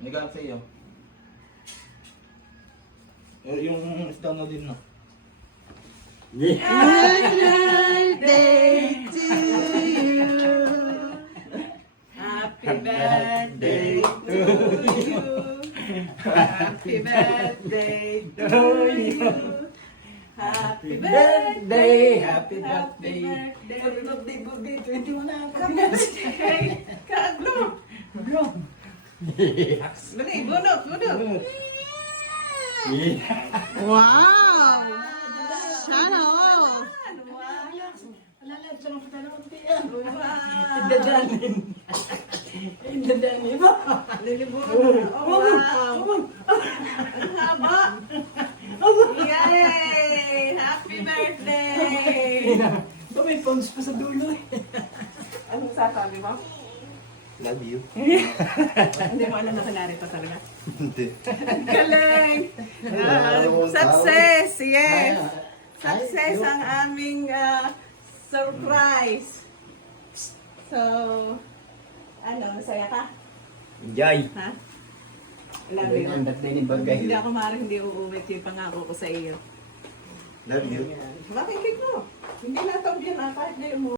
May gamit sa iyo. Yung isda mo din, no? Birthday to you. Happy birthday to you. Happy birthday to you. Happy birthday, happy birthday. Happy birthday, 21 na. Happy birthday. Kaaglo. Dali, bunot. Wow! Sana all! Indadanin mo. Lilibunot. Oh, wow! Ang haba! Yay! Happy birthday! May phones pa sa dulo eh. Anong sasabi mo? Love you. Hindi mo alam na kanari pa talaga. Hindi. Galing! Success! Yes! Success ang aming surprise. So, saya ka? Enjoy. Ha? Love you. Ang birthday ni Bagay. Hindi ako maaaring hindi uuwit yung pangako ko sa iyo. Love you. Makinig mo. Hindi na ito yun kahit na yung